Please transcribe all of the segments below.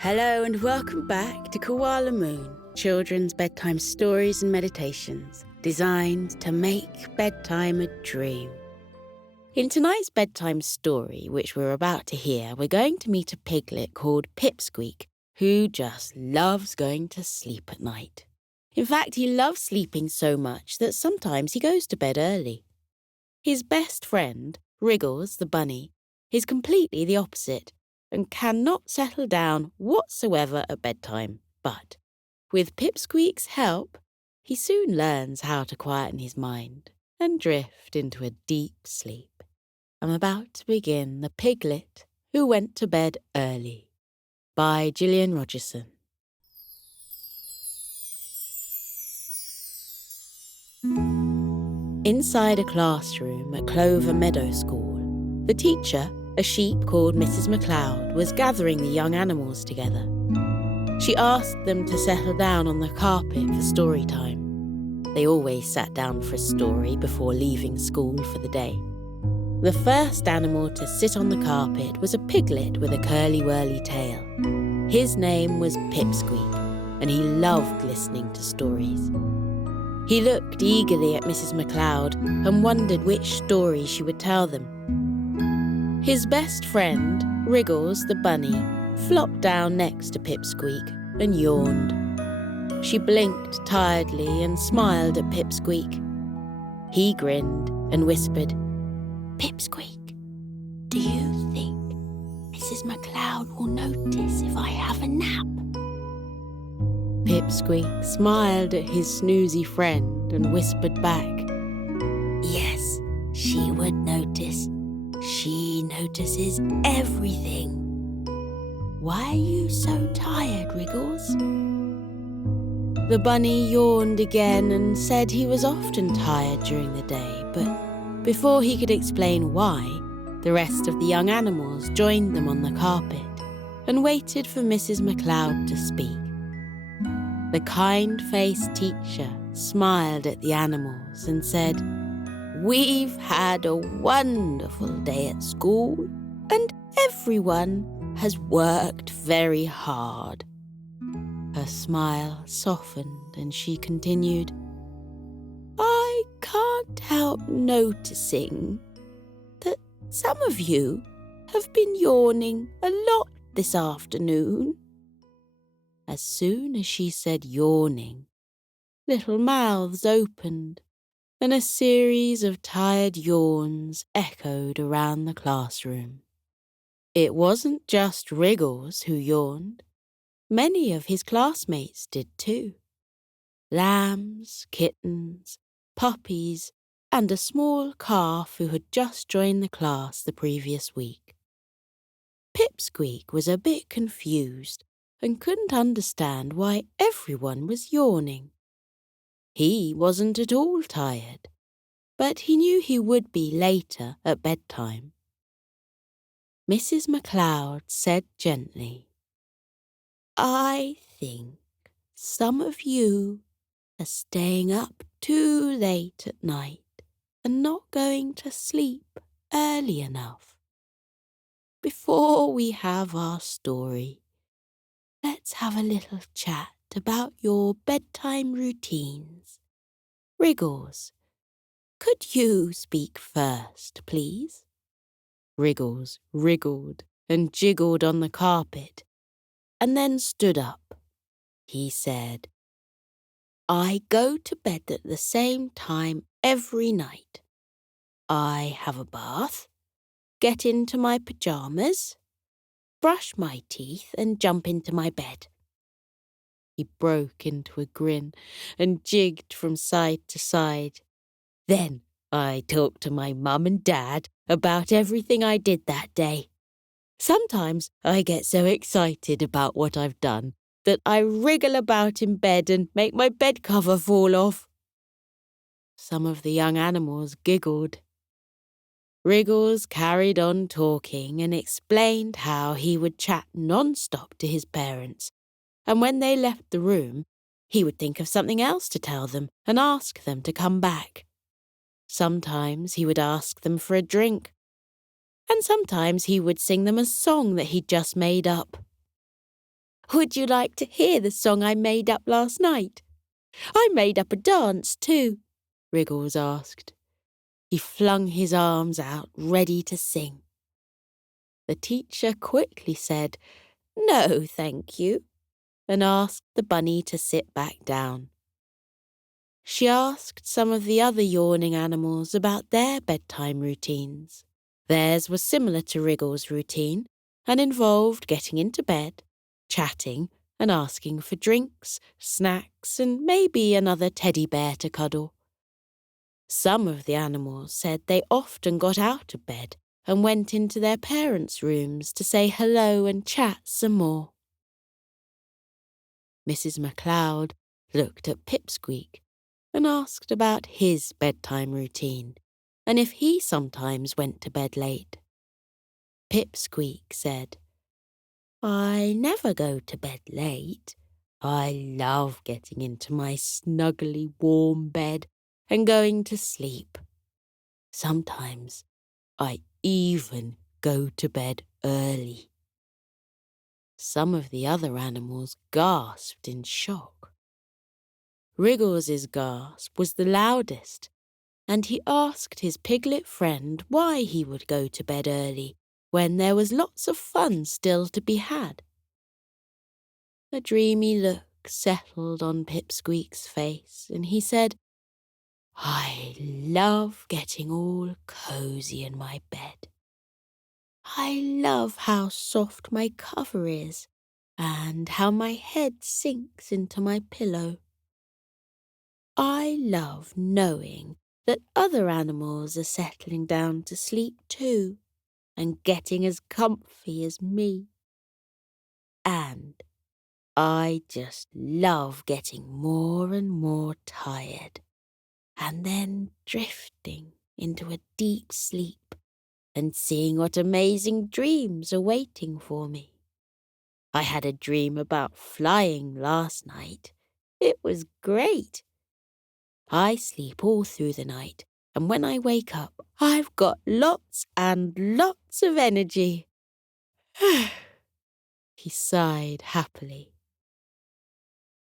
Hello and welcome back to Koala Moon, children's bedtime stories and meditations designed to make bedtime a dream. In tonight's bedtime story, which we're about to hear, we're going to meet a piglet called Pipsqueak, who just loves going to sleep at night. In fact, he loves sleeping so much that sometimes he goes to bed early. His best friend, Wriggles the bunny, is completely the opposite and cannot settle down whatsoever at bedtime. But with Pipsqueak's help, he soon learns how to quieten his mind and drift into a deep sleep. I'm about to begin The Piglet Who Went to Bed Early by Gillian Rogerson. Inside a classroom at Clover Meadow School, the teacher, a sheep called Mrs. McLeod, was gathering the young animals together. She asked them to settle down on the carpet for story time. They always sat down for a story before leaving school for the day. The first animal to sit on the carpet was a piglet with a curly-whirly tail. His name was Pipsqueak, and he loved listening to stories. He looked eagerly at Mrs. McLeod and wondered which story she would tell them. His best friend, Wriggles the bunny, flopped down next to Pipsqueak and yawned. She blinked tiredly and smiled at Pipsqueak. He grinned and whispered, "Pipsqueak, do you think Mrs. McLeod will notice if I have a nap?" Pipsqueak smiled at his snoozy friend and whispered back, "Yes, she would notice. She notices everything. Why are you so tired, Wriggles?" The bunny yawned again and said he was often tired during the day, but before he could explain why, the rest of the young animals joined them on the carpet and waited for Mrs. McLeod to speak. The kind-faced teacher smiled at the animals and said, "We've had a wonderful day at school, and everyone has worked very hard." Her smile softened and she continued, "I can't help noticing that some of you have been yawning a lot this afternoon." As soon as she said yawning, little mouths opened and a series of tired yawns echoed around the classroom. It wasn't just Wriggles who yawned. Many of his classmates did too. Lambs, kittens, puppies, and a small calf who had just joined the class the previous week. Pipsqueak was a bit confused and couldn't understand why everyone was yawning. He wasn't at all tired, but he knew he would be later at bedtime. Mrs. McLeod said gently, "I think some of you are staying up too late at night and not going to sleep early enough. Before we have our story, let's have a little chat about your bedtime routines. Wriggles, could you speak first, please?" Wriggles wriggled and jiggled on the carpet and then stood up. He said, "I go to bed at the same time every night. I have a bath, get into my pajamas, brush my teeth and jump into my bed." He broke into a grin and jigged from side to side. "Then I talk to my mum and dad about everything I did that day. Sometimes I get so excited about what I've done that I wriggle about in bed and make my bed cover fall off." Some of the young animals giggled. Wriggles carried on talking and explained how he would chat non-stop to his parents, and when they left the room, he would think of something else to tell them and ask them to come back. Sometimes he would ask them for a drink, and sometimes he would sing them a song that he'd just made up. Would you like to hear the song I made up last night? I made up a dance too, Wriggles asked. He flung his arms out, ready to sing. The teacher quickly said, "No, thank you," and asked the bunny to sit back down. She asked some of the other yawning animals about their bedtime routines. Theirs was similar to Wriggles' routine and involved getting into bed, chatting, and asking for drinks, snacks, and maybe another teddy bear to cuddle. Some of the animals said they often got out of bed and went into their parents' rooms to say hello and chat some more. Mrs. McLeod looked at Pipsqueak and asked about his bedtime routine and if he sometimes went to bed late. Pipsqueak said, "I never go to bed late. I love getting into my snuggly warm bed and going to sleep. Sometimes I even go to bed early." Some of the other animals gasped in shock. Wriggles's gasp was the loudest, and he asked his piglet friend why he would go to bed early when there was lots of fun still to be had. A dreamy look settled on Pipsqueak's face, and he said, "I love getting all cozy in my bed. I love how soft my cover is and how my head sinks into my pillow. I love knowing that other animals are settling down to sleep too and getting as comfy as me. And I just love getting more and more tired and then drifting into a deep sleep and seeing what amazing dreams are waiting for me. I had a dream about flying last night. It was great. I sleep all through the night, and when I wake up, I've got lots and lots of energy." He sighed happily.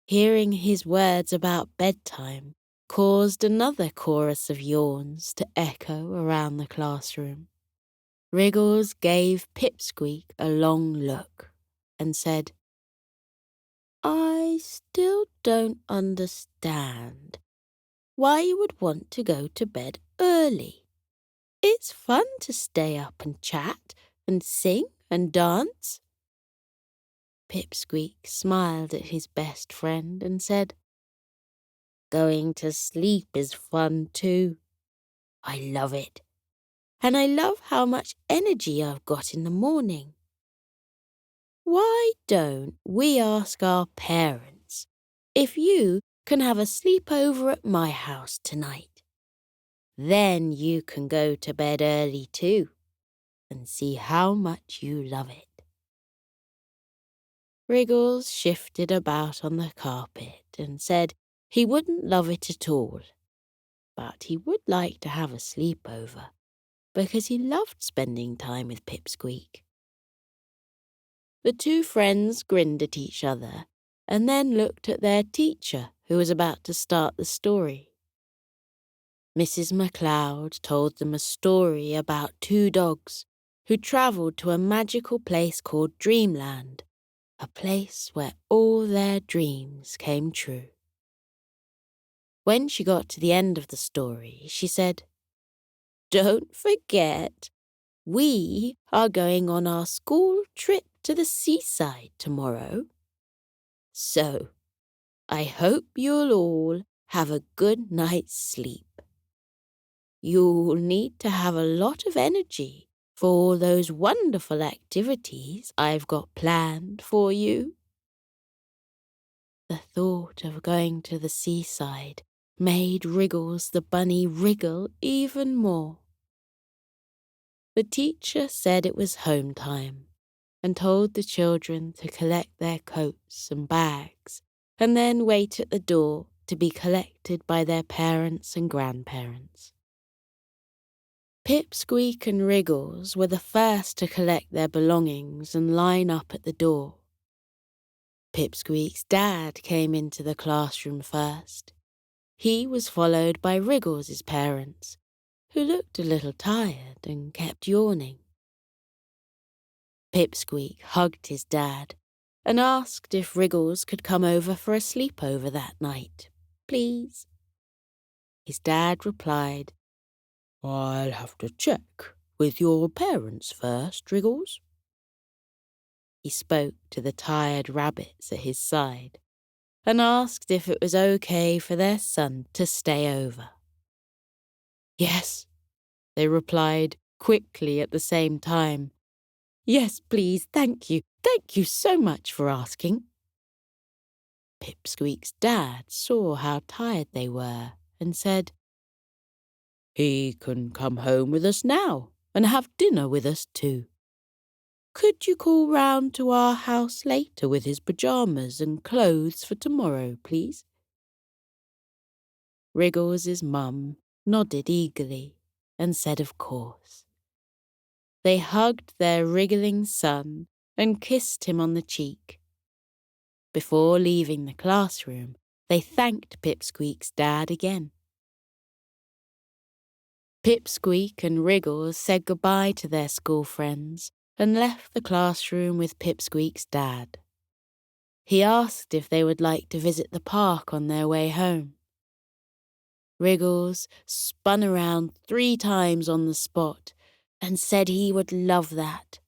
Hearing his words about bedtime caused another chorus of yawns to echo around the classroom. Wriggles gave Pipsqueak a long look and said, "I still don't understand why you would want to go to bed early. It's fun to stay up and chat and sing and dance." Pipsqueak smiled at his best friend and said, "Going to sleep is fun too. I love it. And I love how much energy I've got in the morning. Why don't we ask our parents if you can have a sleepover at my house tonight? Then you can go to bed early too and see how much you love it." Wriggles shifted about on the carpet and said he wouldn't love it at all, but he would like to have a sleepover because he loved spending time with Pipsqueak. The two friends grinned at each other and then looked at their teacher, who was about to start the story. Mrs. McLeod told them a story about two dogs who travelled to a magical place called Dreamland, a place where all their dreams came true. When she got to the end of the story, she said, "Don't forget, we are going on our school trip to the seaside tomorrow. So, I hope you'll all have a good night's sleep. You'll need to have a lot of energy for all those wonderful activities I've got planned for you." The thought of going to the seaside made Wriggles the bunny wriggle even more. The teacher said it was home time and told the children to collect their coats and bags and then wait at the door to be collected by their parents and grandparents. Pipsqueak and Wriggles were the first to collect their belongings and line up at the door. Pipsqueak's dad came into the classroom first. He was followed by Wriggles' parents, who looked a little tired and kept yawning. Pipsqueak hugged his dad and asked if Wriggles could come over for a sleepover that night, please. His dad replied, "I'll have to check with your parents first, Wriggles." He spoke to the tired rabbits at his side and asked if it was okay for their son to stay over. "Yes," they replied quickly at the same time. "Yes, please, thank you. Thank you so much for asking." Pipsqueak's dad saw how tired they were and said, "He can come home with us now and have dinner with us too. Could you call round to our house later with his pyjamas and clothes for tomorrow, please?" Wriggles' mum nodded eagerly and said of course. They hugged their wriggling son and kissed him on the cheek. Before leaving the classroom, they thanked Pipsqueak's dad again. Pipsqueak and Wriggles said goodbye to their school friends and left the classroom with Pipsqueak's dad. He asked if they would like to visit the park on their way home. Wriggles spun around 3 times on the spot and said he would love that.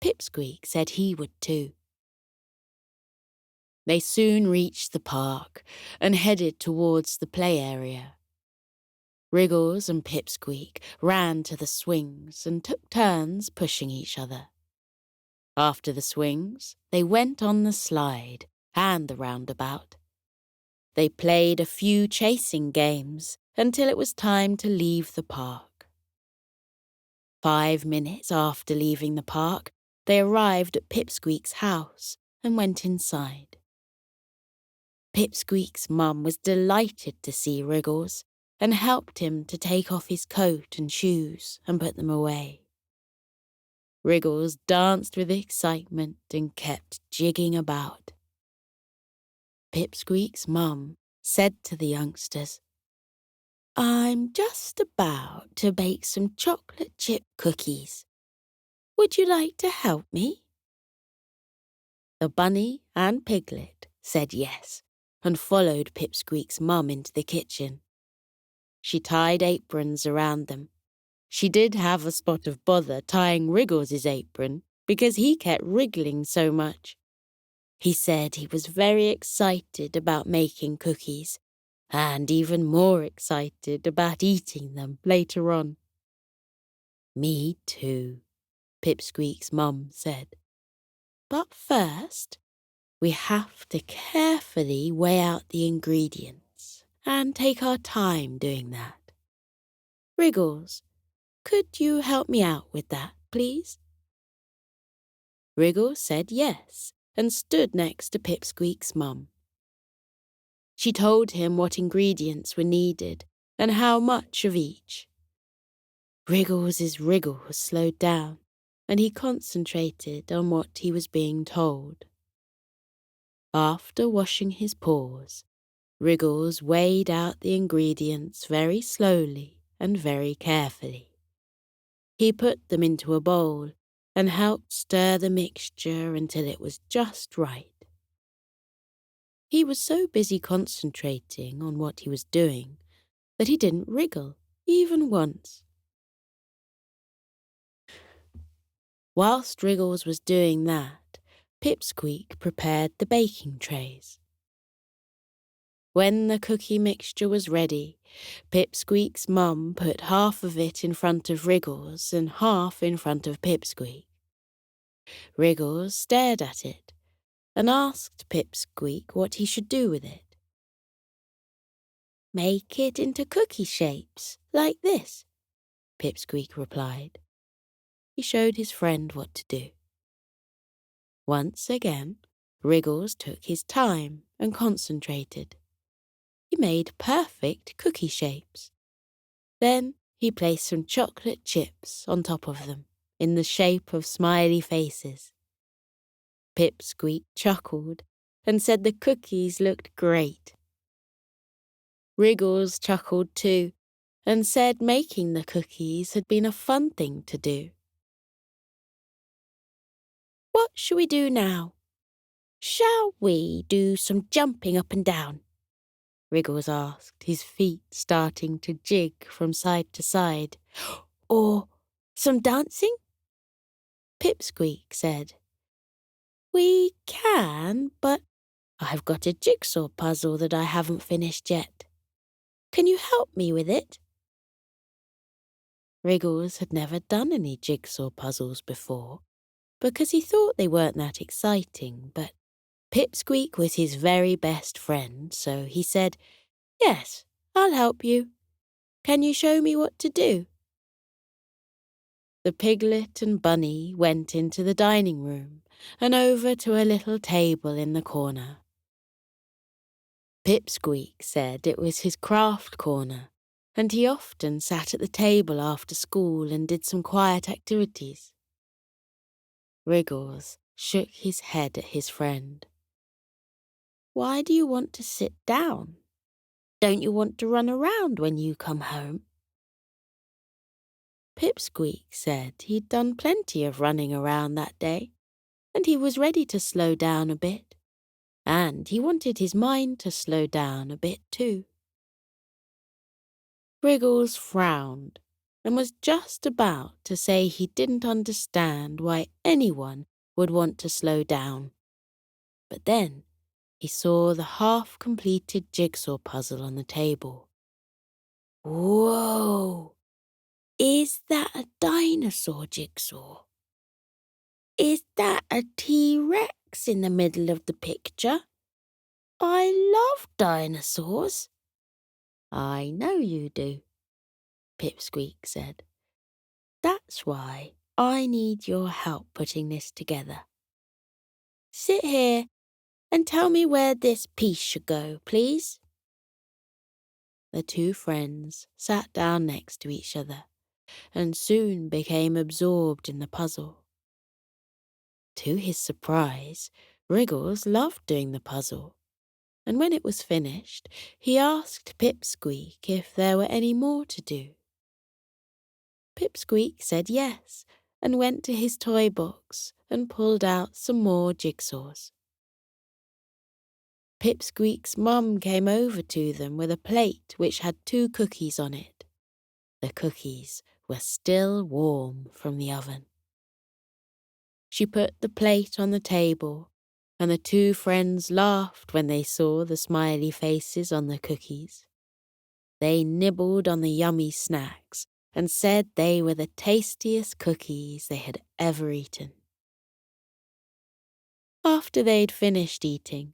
Pipsqueak said he would too. They soon reached the park and headed towards the play area. Wriggles and Pipsqueak ran to the swings and took turns pushing each other. After the swings, they went on the slide and the roundabout. They played a few chasing games until it was time to leave the park. 5 minutes after leaving the park, they arrived at Pipsqueak's house and went inside. Pipsqueak's mum was delighted to see Wriggles and helped him to take off his coat and shoes and put them away. Wriggles danced with excitement and kept jigging about. Pipsqueak's mum said to the youngsters, "I'm just about to bake some chocolate chip cookies. Would you like to help me?" The bunny and Piglet said yes and followed Pipsqueak's mum into the kitchen. She tied aprons around them. She did have a spot of bother tying Wriggles' apron because he kept wriggling so much. He said he was very excited about making cookies and even more excited about eating them later on. "Me too," Pipsqueak's mum said. "But first, we have to carefully weigh out the ingredients and take our time doing that. Wriggles, could you help me out with that, please?" Wriggles said yes and stood next to Pipsqueak's mum. She told him what ingredients were needed and how much of each. Wriggles' wriggles slowed down and he concentrated on what he was being told. After washing his paws, Wriggles weighed out the ingredients very slowly and very carefully. He put them into a bowl and helped stir the mixture until it was just right. He was so busy concentrating on what he was doing that he didn't wriggle, even once. Whilst Wriggles was doing that, Pipsqueak prepared the baking trays. When the cookie mixture was ready, Pipsqueak's mum put half of it in front of Wriggles and half in front of Pipsqueak. Wriggles stared at it and asked Pipsqueak what he should do with it. "Make it into cookie shapes, like this," Pipsqueak replied. He showed his friend what to do. Once again, Wriggles took his time and concentrated. He made perfect cookie shapes. Then he placed some chocolate chips on top of them in the shape of smiley faces. Pipsqueak chuckled and said the cookies looked great. Wriggles chuckled too and said making the cookies had been a fun thing to do. What shall we do now? Shall we do some jumping up and down? Wriggles asked, his feet starting to jig from side to side. Or some dancing? Pipsqueak said. We can, but I've got a jigsaw puzzle that I haven't finished yet. Can you help me with it? Wriggles had never done any jigsaw puzzles before because he thought they weren't that exciting, but Pipsqueak was his very best friend, so he said, Yes, I'll help you. Can you show me what to do? The Piglet and Bunny went into the dining room and over to a little table in the corner. Pipsqueak said it was his craft corner, and he often sat at the table after school and did some quiet activities. Wriggles shook his head at his friend. Why do you want to sit down? Don't you want to run around when you come home? Pipsqueak said he'd done plenty of running around that day, and he was ready to slow down a bit, and he wanted his mind to slow down a bit too. Wriggles frowned and was just about to say he didn't understand why anyone would want to slow down. But then he saw the half-completed jigsaw puzzle on the table. Whoa! Is that a dinosaur jigsaw? Is that a T-Rex in the middle of the picture? I love dinosaurs. I know you do, Pipsqueak said. That's why I need your help putting this together. Sit here and tell me where this piece should go, please. The two friends sat down next to each other and soon became absorbed in the puzzle. To his surprise, Wriggles loved doing the puzzle, and when it was finished, he asked Pipsqueak if there were any more to do. Pipsqueak said yes, and went to his toy box and pulled out some more jigsaws. Pipsqueak's mum came over to them with a plate which had 2 cookies on it. The cookies were still warm from the oven. She put the plate on the table, and the 2 friends laughed when they saw the smiley faces on the cookies. They nibbled on the yummy snacks and said they were the tastiest cookies they had ever eaten. After they'd finished eating,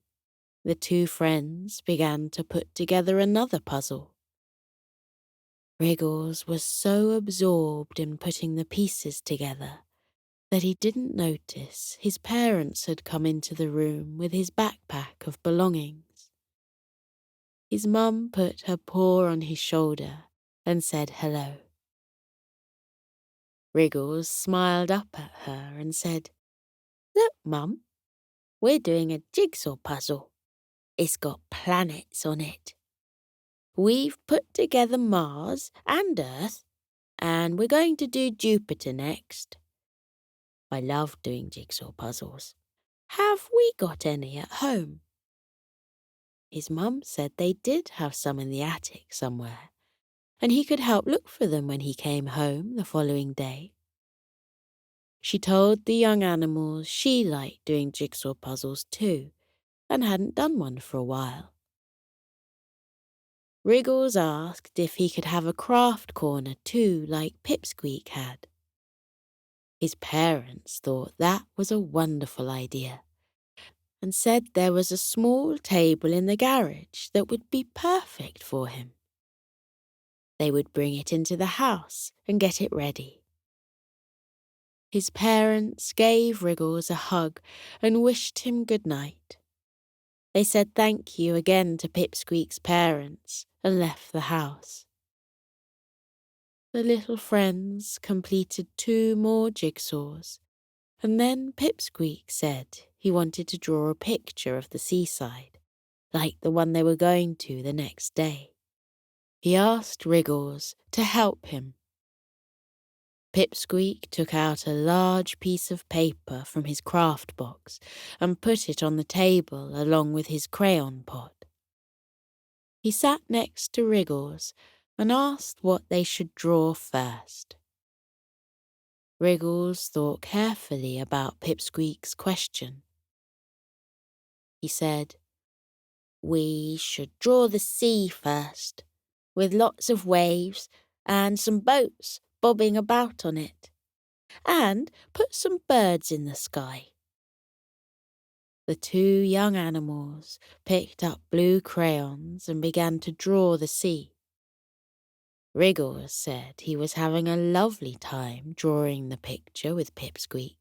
the 2 friends began to put together another puzzle. Wriggles was so absorbed in putting the pieces together that he didn't notice his parents had come into the room with his backpack of belongings. His mum put her paw on his shoulder and said hello. Wriggles smiled up at her and said, Look, Mum, we're doing a jigsaw puzzle. It's got planets on it. We've put together Mars and Earth, and we're going to do Jupiter next. I love doing jigsaw puzzles. Have we got any at home? His mum said they did have some in the attic somewhere, and he could help look for them when he came home the following day. She told the young animals she liked doing jigsaw puzzles too, and hadn't done one for a while. Wriggles asked if he could have a craft corner too, like Pipsqueak had. His parents thought that was a wonderful idea, and said there was a small table in the garage that would be perfect for him. They would bring it into the house and get it ready. His parents gave Wriggles a hug and wished him good night. They said thank you again to Pipsqueak's parents and left the house. The little friends completed 2 more jigsaws, and then Pipsqueak said he wanted to draw a picture of the seaside, like the one they were going to the next day. He asked Wriggles to help him. Pipsqueak took out a large piece of paper from his craft box and put it on the table along with his crayon pot. He sat next to Wriggles and asked what they should draw first. Wriggles thought carefully about Pipsqueak's question. He said, "We should draw the sea first, with lots of waves and some boats bobbing about on it, and put some birds in the sky." The two young animals picked up blue crayons and began to draw the sea. Wriggles said he was having a lovely time drawing the picture with Pipsqueak,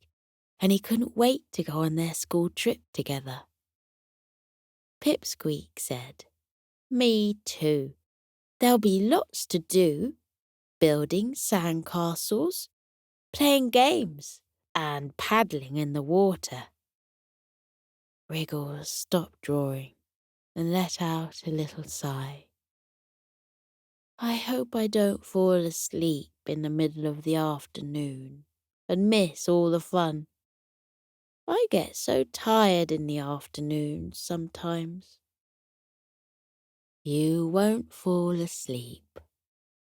and he couldn't wait to go on their school trip together. Pipsqueak said, "Me too. There'll be lots to do, building sandcastles, playing games, and paddling in the water." Wriggles stopped drawing and let out a little sigh. "I hope I don't fall asleep in the middle of the afternoon and miss all the fun. I get so tired in the afternoons sometimes." "You won't fall asleep,"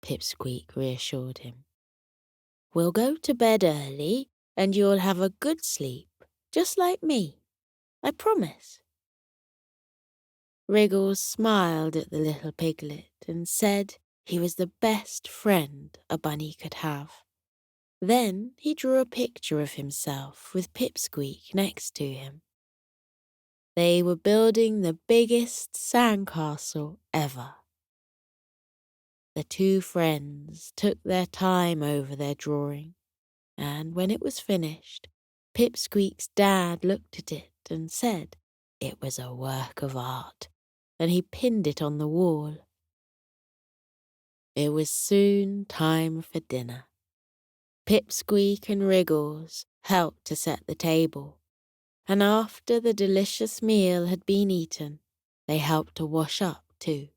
Pipsqueak reassured him. "We'll go to bed early and you'll have a good sleep, just like me. I promise." Wriggles smiled at the little piglet and said he was the best friend a bunny could have. Then he drew a picture of himself with Pipsqueak next to him. They were building the biggest sandcastle ever. The two friends took their time over their drawing, and when it was finished, Pipsqueak's dad looked at it and said it was a work of art, and he pinned it on the wall. It was soon time for dinner. Pipsqueak and Wriggles helped to set the table, and after the delicious meal had been eaten, they helped to wash up too.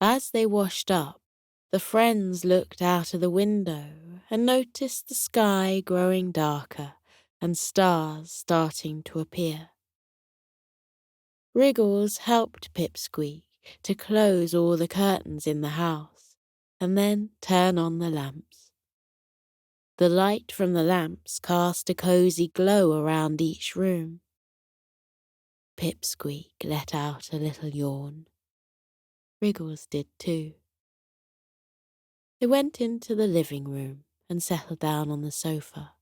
As they washed up, the friends looked out of the window and noticed the sky growing darker and stars starting to appear. Wriggles helped Pipsqueak to close all the curtains in the house and then turn on the lamps. The light from the lamps cast a cosy glow around each room. Pipsqueak let out a little yawn. Wriggles did too. They went into the living room and settled down on the sofa.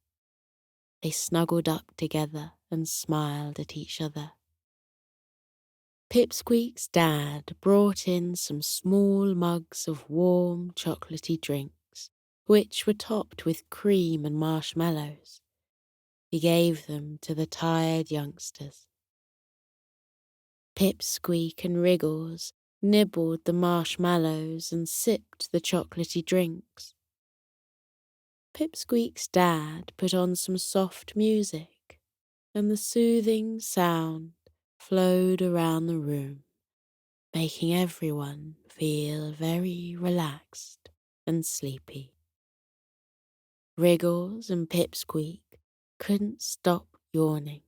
They snuggled up together and smiled at each other. Pipsqueak's dad brought in some small mugs of warm, chocolatey drinks, which were topped with cream and marshmallows. He gave them to the tired youngsters. Pipsqueak and Wriggles nibbled the marshmallows and sipped the chocolatey drinks. Pipsqueak's dad put on some soft music, and the soothing sound flowed around the room, making everyone feel very relaxed and sleepy. Wriggles and Pipsqueak couldn't stop yawning,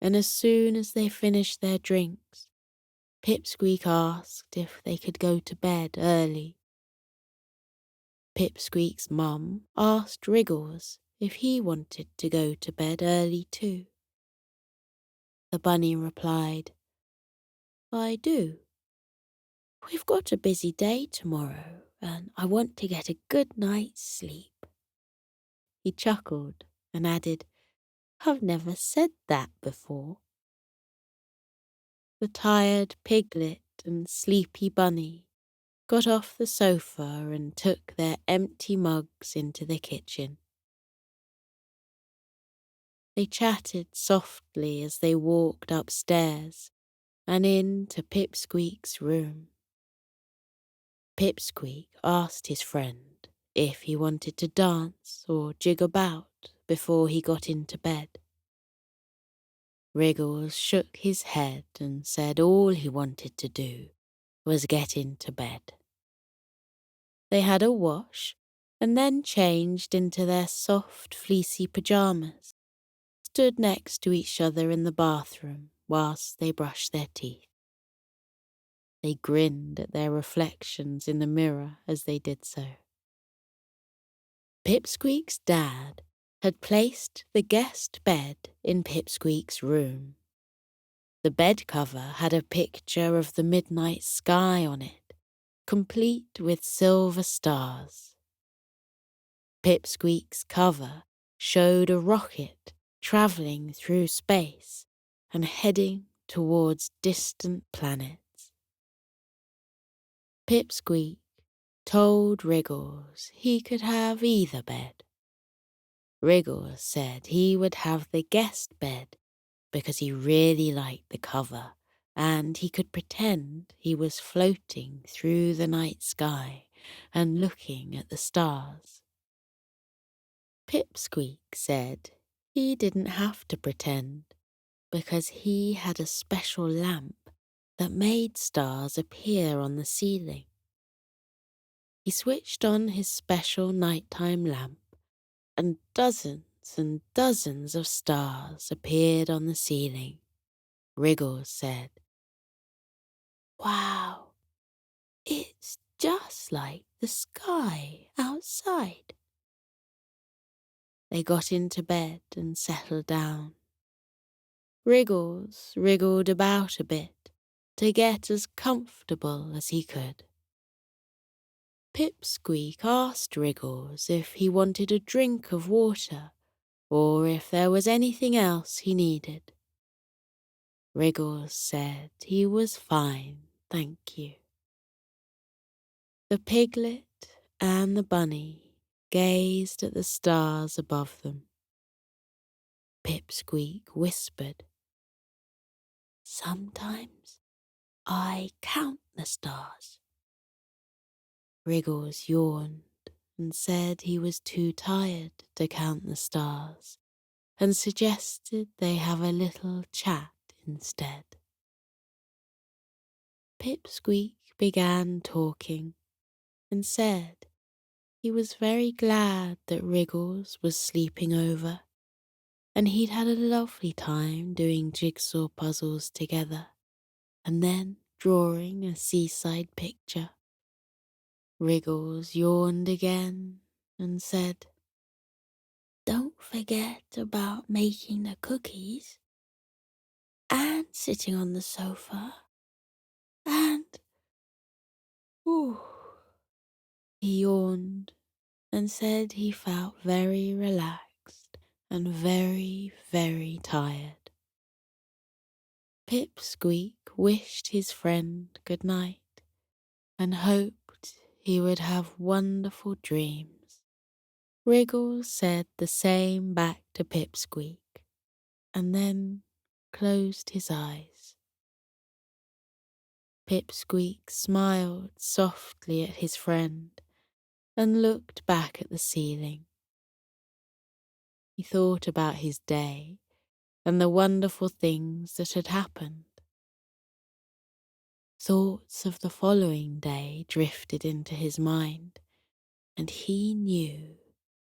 and as soon as they finished their drinks, Pipsqueak asked if they could go to bed early. Pipsqueak's mum asked Wriggles if he wanted to go to bed early too. The bunny replied, "I do. We've got a busy day tomorrow, and I want to get a good night's sleep." He chuckled and added, "I've never said that before." The tired Piglet and sleepy bunny got off the sofa and took their empty mugs into the kitchen. They chatted softly as they walked upstairs and into Pipsqueak's room. Pipsqueak asked his friend if he wanted to dance or jig about before he got into bed. Wriggles shook his head and said all he wanted to do was get into bed. They had a wash and then changed into their soft, fleecy pajamas, stood next to each other in the bathroom whilst they brushed their teeth. They grinned at their reflections in the mirror as they did so. Pipsqueak's dad had placed the guest bed in Pipsqueak's room. The bed cover had a picture of the midnight sky on it, complete with silver stars. Pipsqueak's cover showed a rocket travelling through space and heading towards distant planets. Pipsqueak told Wriggles he could have either bed. Wriggles said he would have the guest bed because he really liked the cover and he could pretend he was floating through the night sky and looking at the stars. Pipsqueak said he didn't have to pretend because he had a special lamp that made stars appear on the ceiling. He switched on his special nighttime lamp and dozens of stars appeared on the ceiling. Wriggles said, "Wow, it's just like the sky outside." They got into bed and settled down. Wriggles wriggled about a bit to get as comfortable as he could. Pipsqueak asked Wriggles if he wanted a drink of water or if there was anything else he needed. Wriggles said he was fine, thank you. The piglet and the bunny gazed at the stars above them. Pipsqueak whispered, "Sometimes I count the stars." Wriggles yawned and said he was too tired to count the stars and suggested they have a little chat instead. Pipsqueak began talking and said he was very glad that Wriggles was sleeping over and he'd had a lovely time doing jigsaw puzzles together and then drawing a seaside picture. Wriggles yawned again and said, "Don't forget about making the cookies and sitting on the sofa and..." Ooh. He yawned and said he felt very relaxed and very, very tired. Pipsqueak wished his friend good night and hoped he would have wonderful dreams. Wriggles said the same back to Pipsqueak and then closed his eyes. Pipsqueak smiled softly at his friend and looked back at the ceiling. He thought about his day and the wonderful things that had happened. Thoughts of the following day drifted into his mind, and he knew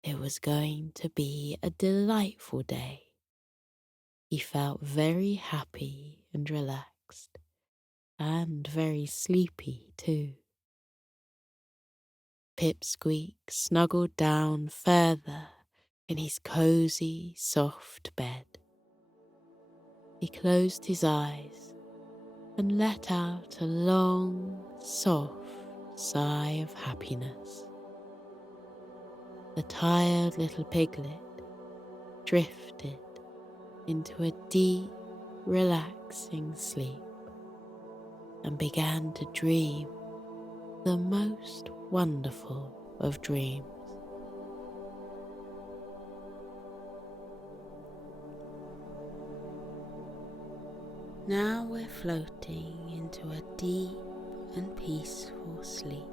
it was going to be a delightful day. He felt very happy and relaxed, and very sleepy too. Pipsqueak snuggled down further in his cosy, soft bed. He closed his eyes and let out a long, soft sigh of happiness. The tired little piglet drifted into a deep, relaxing sleep and began to dream the most wonderful of dreams. Now we're floating into a deep and peaceful sleep.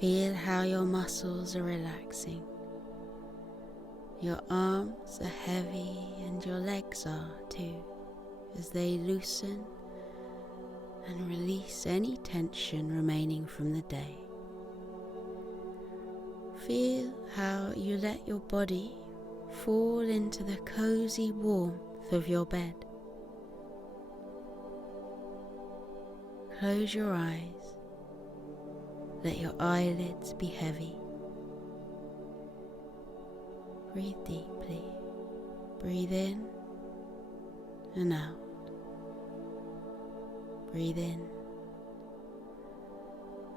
Feel how your muscles are relaxing. Your arms are heavy and your legs are too, as they loosen and release any tension remaining from the day. Feel how you let your body fall into the cozy warmth of your bed. Close your eyes. Let your eyelids be heavy. Breathe deeply. Breathe in and out. Breathe in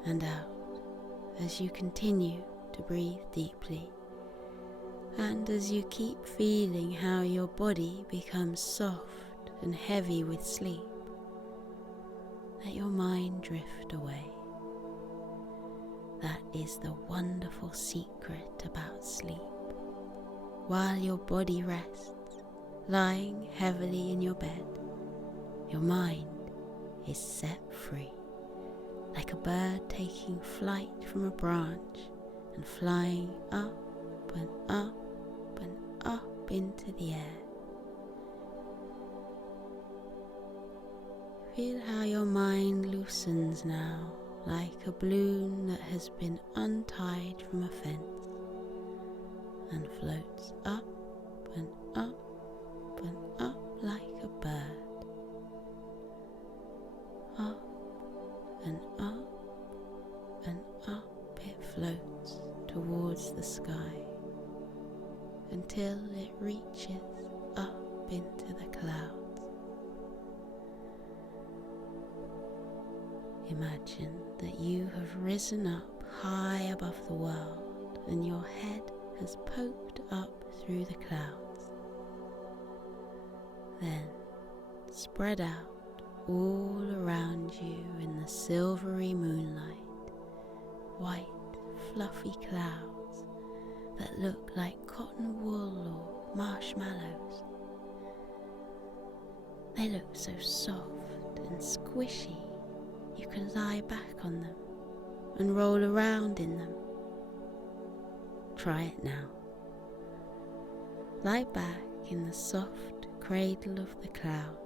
and out as you continue to breathe deeply, and as you keep feeling how your body becomes soft and heavy with sleep. Let your mind drift away. That is the wonderful secret about sleep. While your body rests, lying heavily in your bed, your mind is set free, like a bird taking flight from a branch and flying up and up and up into the air. Feel how your mind loosens now, like a balloon that has been untied from a fence, and floats up and up and up like a bird. Up and up and up it floats towards the sky until it reaches up into the clouds. Imagine that you have risen up high above the world and your head has poked up through the clouds. Then spread out all around you in the silvery moonlight, white fluffy clouds that look like cotton wool or marshmallows. They look so soft and squishy you can lie back on them and roll around in them. Try it now. Lie back in the soft cradle of the clouds.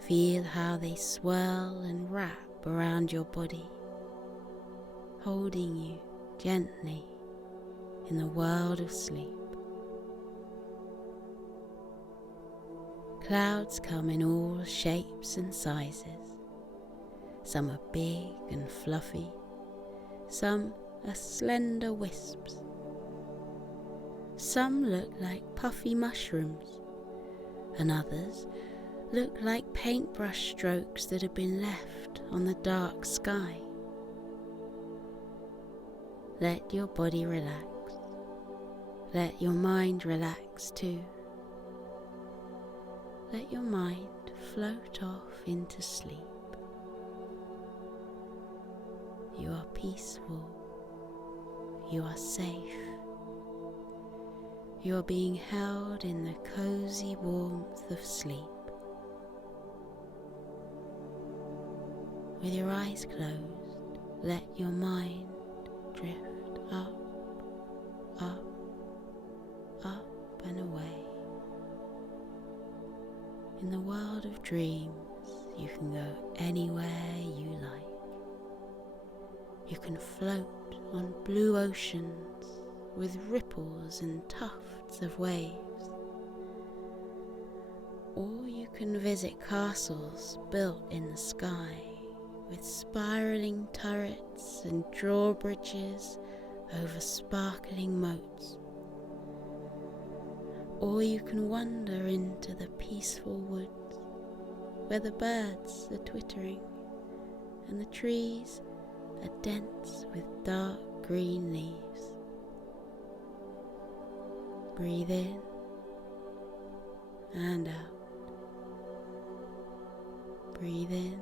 Feel how they swirl and wrap around your body, holding you gently in the world of sleep. Clouds come in all shapes and sizes. Some are big and fluffy, some are slender wisps. Some look like puffy mushrooms, and others look like paintbrush strokes that have been left on the dark sky. Let your body relax. Let your mind relax too. Let your mind float off into sleep. You are peaceful. You are safe. You are being held in the cozy warmth of sleep. With your eyes closed, let your mind drift up, up, up and away. In the world of dreams, you can go anywhere you like. You can float on blue oceans with ripples and tufts of waves. Or you can visit castles built in the sky with spiraling turrets and drawbridges over sparkling moats. Or you can wander into the peaceful woods where the birds are twittering and the trees are dense with dark green leaves. Breathe in and out. Breathe in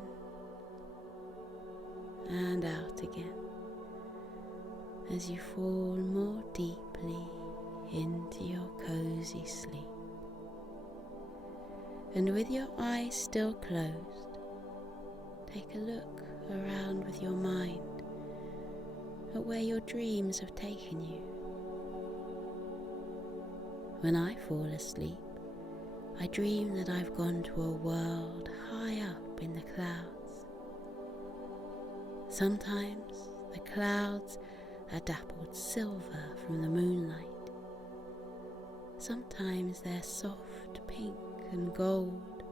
and out again as you fall more deeply into your cozy sleep. And with your eyes still closed, take a look around with your mind at where your dreams have taken you. When I fall asleep, I dream that I've gone to a world high up in the clouds. Sometimes the clouds are dappled silver from the moonlight. Sometimes they're soft pink and gold,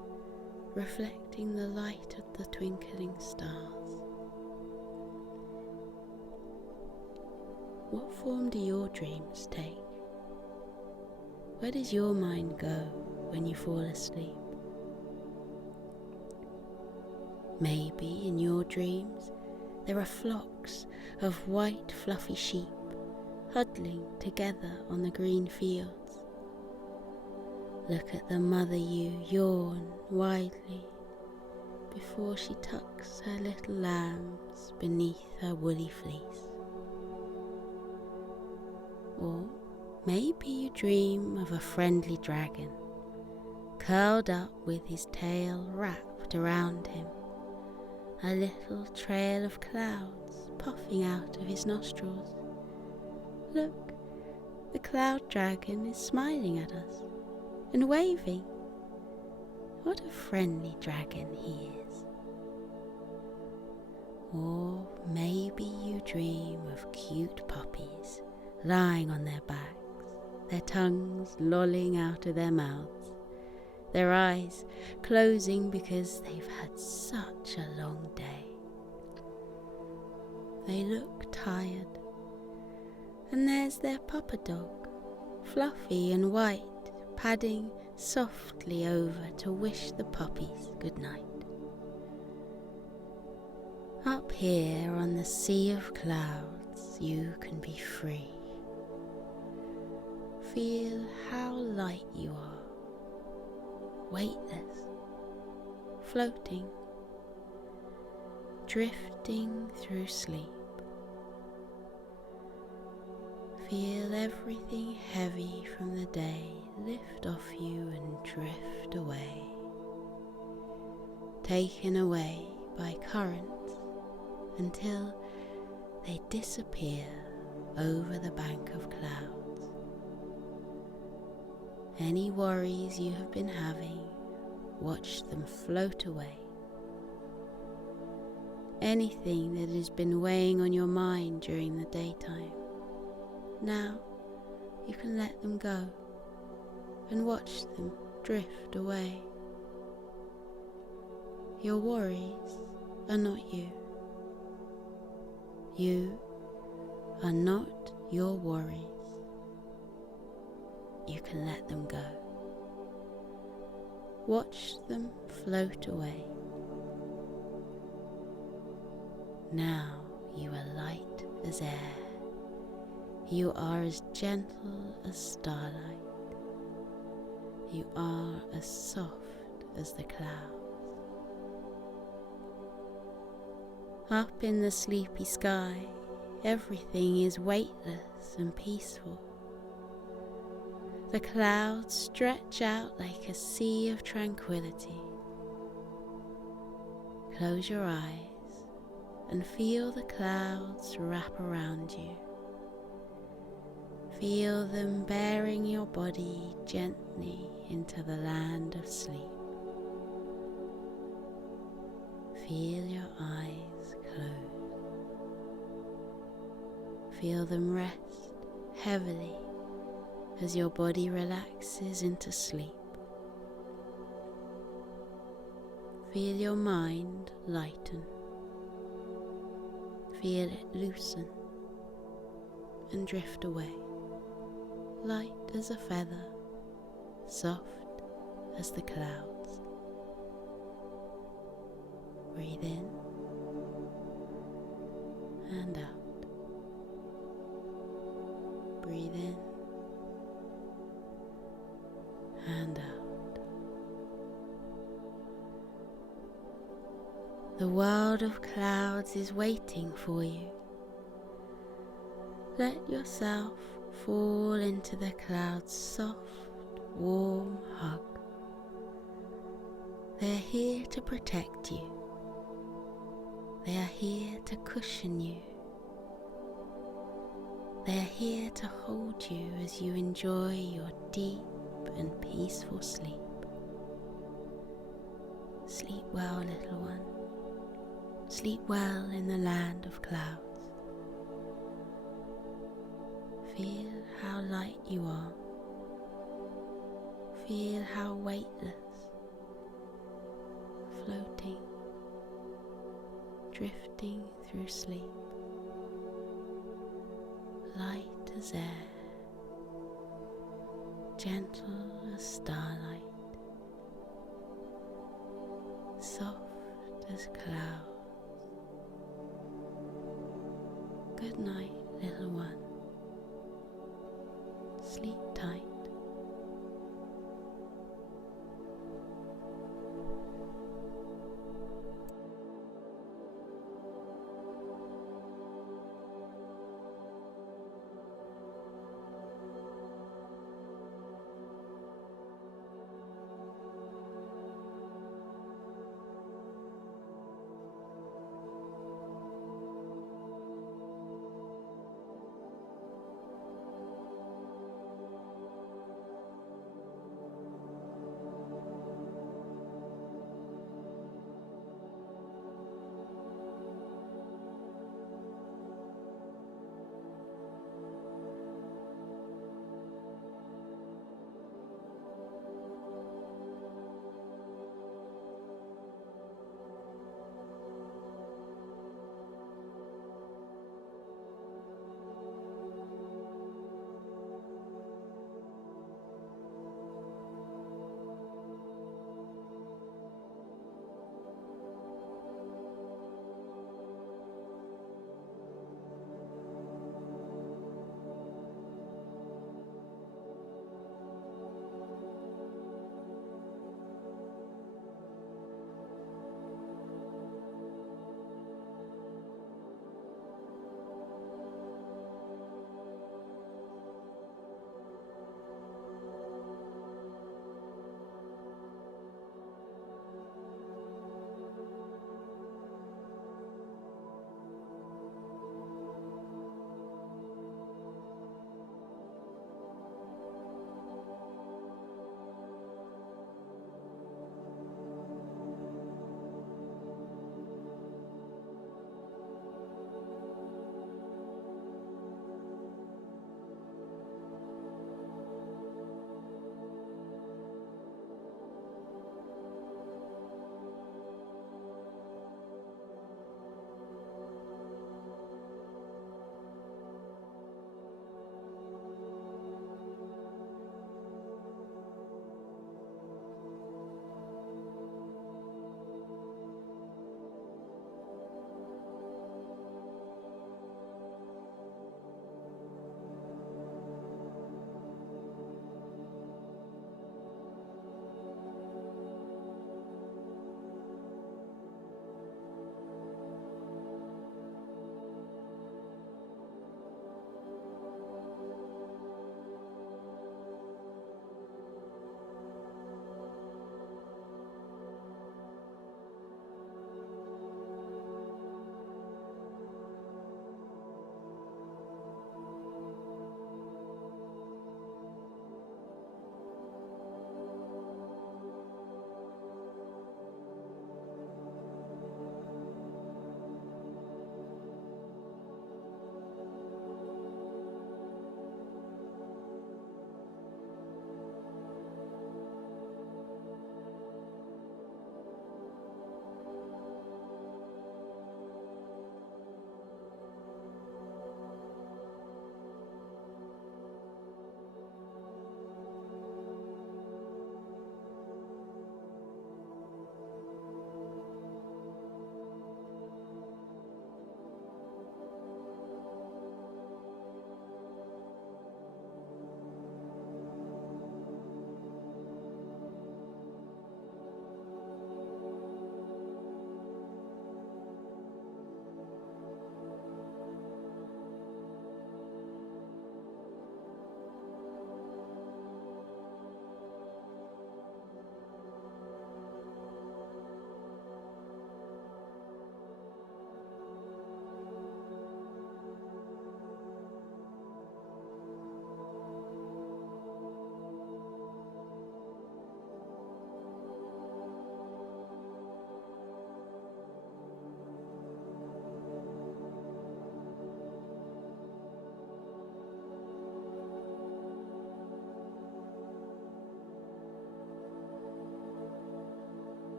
reflecting the light of the twinkling stars. What form do your dreams take? Where does your mind go when you fall asleep? Maybe in your dreams there are flocks of white fluffy sheep huddling together on the green fields. Look at the mother ewe yawn widely before she tucks her little lambs beneath her woolly fleece. Or maybe you dream of a friendly dragon, curled up with his tail wrapped around him, a little trail of clouds puffing out of his nostrils. Look, the cloud dragon is smiling at us and waving. What a friendly dragon he is. Or maybe you dream of cute puppies lying on their backs, their tongues lolling out of their mouths, their eyes closing because they've had such a long day. They look tired, and there's their papa dog, fluffy and white, padding softly over to wish the puppies good night. Up here on the sea of clouds, you can be free. Feel how light you are, weightless, floating, drifting through sleep. Feel everything heavy from the day lift off you and drift away, taken away by currents until they disappear over the bank of clouds. Any worries you have been having, watch them float away. Anything that has been weighing on your mind during the daytime, now you can let them go and watch them drift away. Your worries are not you. You are not your worries. You can let them go. Watch them float away. Now you are light as air. You are as gentle as starlight. You are as soft as the clouds. Up in the sleepy sky, everything is weightless and peaceful. The clouds stretch out like a sea of tranquility. Close your eyes and feel the clouds wrap around you. Feel them bearing your body gently into the land of sleep. Feel your eyes close. Feel them rest heavily as your body relaxes into sleep. Feel your mind lighten. Feel it loosen and drift away, light as a feather, soft as the clouds. Breathe in and out. Breathe in and out. The world of clouds is waiting for you. Let yourself fall into the clouds' soft, warm hug. They are here to protect you. They are here to cushion you. They're here to hold you as you enjoy your deep and peaceful sleep. Sleep well, little one. Sleep well in the land of clouds. Feel how light you are. Feel how weightless, floating, drifting through sleep, light as air, gentle as starlight, soft as clouds. Good night.